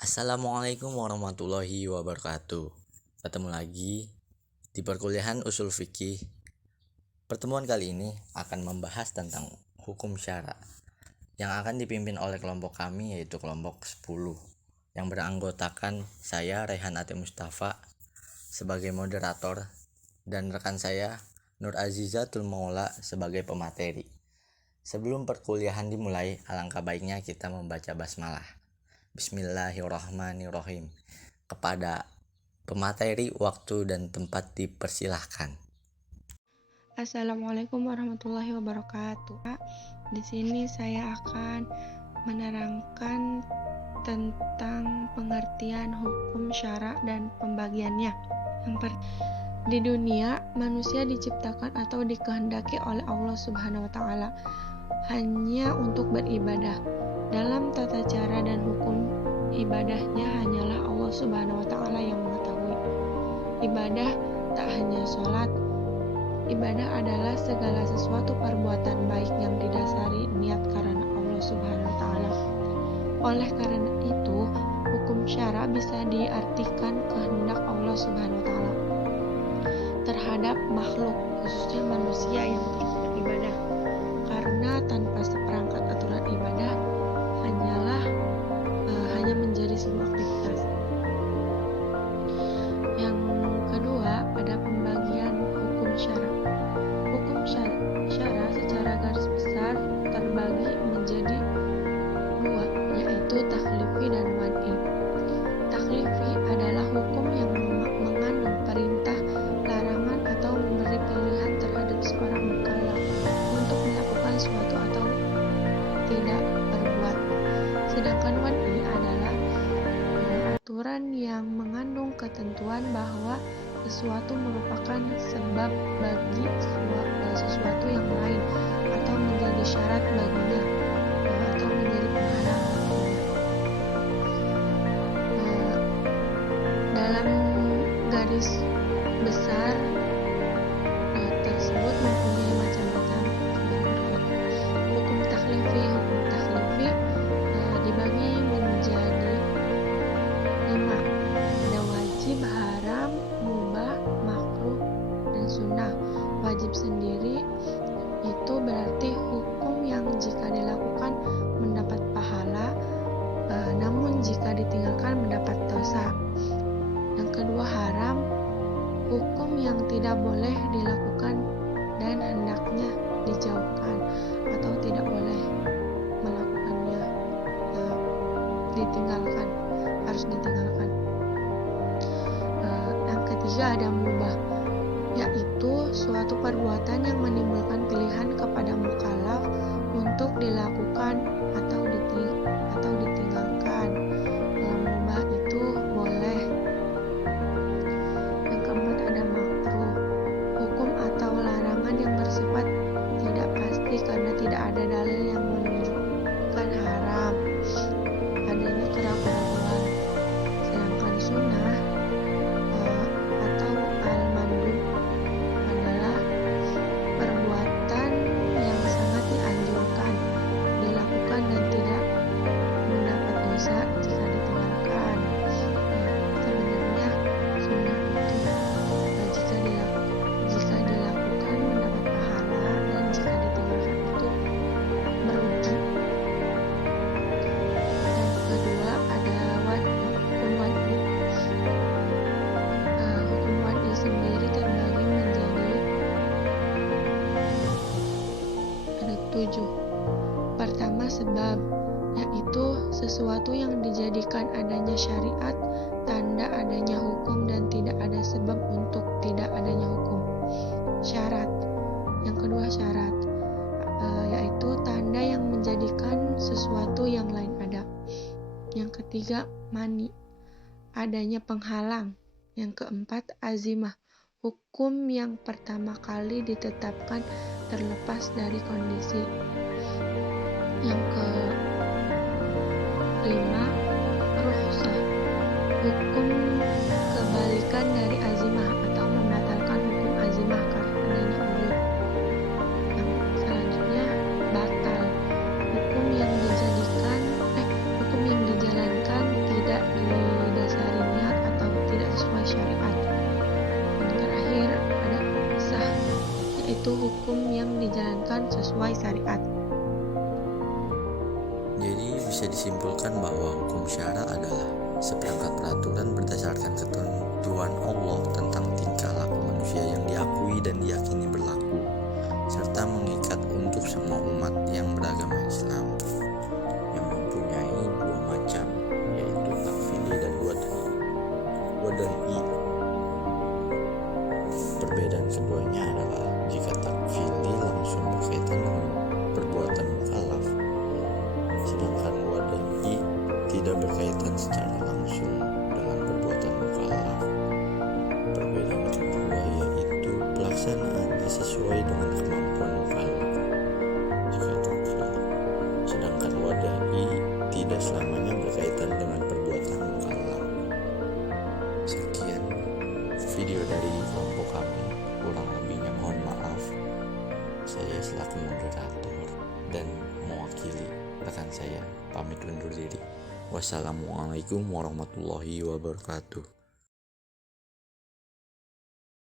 Assalamualaikum warahmatullahi wabarakatuh. Ketemu lagi di perkuliahan Ushul Fikih. Pertemuan kali ini akan membahas tentang hukum syara yang akan dipimpin oleh kelompok kami, yaitu kelompok 10 yang beranggotakan saya Rehan Ate Mustafa sebagai moderator dan rekan saya Nur Azizatul Maula sebagai pemateri. Sebelum perkuliahan dimulai, alangkah baiknya kita membaca basmalah. Bismillahirrahmanirrahim. Kepada pemateri, waktu dan tempat dipersilahkan. Assalamualaikum warahmatullahi wabarakatuh. Di sini saya akan menerangkan tentang pengertian hukum syara dan pembagiannya. Di dunia, manusia diciptakan atau dikehendaki oleh Allah Subhanahu wa taala hanya untuk beribadah. Dalam tata cara dan hukum ibadahnya hanyalah Allah Subhanahu wa taala yang mengetahui. Ibadah tak hanya sholat. Ibadah adalah segala sesuatu perbuatan baik yang didasari niat karena Allah Subhanahu wa taala. Oleh karena itu, hukum syara bisa diartikan kehendak Allah Subhanahu wa taala terhadap makhluk, khususnya manusia yang terus beribadah. Karena tanpa seperangkat aturan ibadah hanya menjadi sebuah aktivitas. Yang kedua, ada pembagian hukum syara. Hukum syara secara garis besar terbagi menjadi dua, yaitu taklifi dan wad'i. Taklifi adalah hukum yang mengandung perintah, larangan, atau memberi pilihan terhadap seorang mukallaf untuk melakukan suatu atau tidak berbuat. Sedangkan wad'i adalah aturan yang mengandung ketentuan bahwa sesuatu merupakan sebab bagi sesuatu yang lain atau menjadi syarat baginya atau menjadi penghalang baginya. Dalam garis besar tersebut mempunyai macam-macam hukum taklifi. Hukum taklifi dibagi menjadi 5. Ada wajib, haram, mubah, makruh, dan sunnah. Wajib sendiri itu berarti hukum yang jika dilakukan mendapat pahala, namun jika ditinggalkan mendapat dosa. Yang kedua, haram, hukum yang tidak boleh dilakukan dan hendaknya dijauhkan atau tidak boleh melakukannya, harus ditinggalkan. Yang ketiga, ada mubah, yaitu suatu perbuatan yang menimbulkan pilihan kepada mukallaf untuk dilakukan atau ditinggalkan. Mubah itu boleh. Yang keempat, ada makruh, hukum atau larangan yang bersifat tidak pasti karena tidak ada dalil yang menunjukkan haram, adanya keraguan. Sedangkan sunnah atau al-mandub adalah perbuatan yang sangat dianjurkan dilakukan dan tidak mendapat dosa jika ditinggalkan. Sebenarnya sunnah itu jika dilakukan mendapat pahala dan jika ditinggalkan itu merugi. Yang kedua, ada hukum wad'i. Hukum wad'i sendiri terbagi menjadi ada 7. Pertama, sebab, yaitu sesuatu yang dijadikan adanya syariat tanda adanya hukum dan tidak ada sebab untuk tidak adanya hukum. Syarat. Yang kedua, syarat, yaitu tanda yang menjadikan sesuatu yang lain ada. Yang ketiga, mani, adanya penghalang. Yang keempat, azimah, hukum yang pertama kali ditetapkan terlepas dari kondisi. Yang kelima, rukhsah, hukum kebalikan dari azimah atau membatalkan hukum azimah karena adanya uzur. Yang selanjutnya, batal, hukum yang dijalankan tidak hukum yang dijalankan sesuai syariat. Jadi bisa disimpulkan bahwa hukum syara adalah seperangkat peraturan berdasarkan ketentuan Allah tentang tingkah laku manusia yang diakui dan diyakini berlaku, serta mengikat untuk semua umat yang beragama Islam, yang mempunyai dua macam, yaitu takfili dan wadai. Perbedaan keduanya adalah jika takfili langsung berkaitan dengan perbuatan mukallaf, sedangkan wadai tidak berkaitan secara langsung dengan perbuatan mukallaf. Perbedaan kedua yaitu pelaksanaannya sesuai dengan kemampuan mukallaf jika takfili, sedangkan wadai tidak selamanya berkaitan dengan perbuatan mukallaf. Sekian video dari kelompok kami, kurang lebihnya mohon maaf. Saya selaku moderator dan mewakili rekan saya pamit undur diri. Wassalamualaikum warahmatullahi wabarakatuh.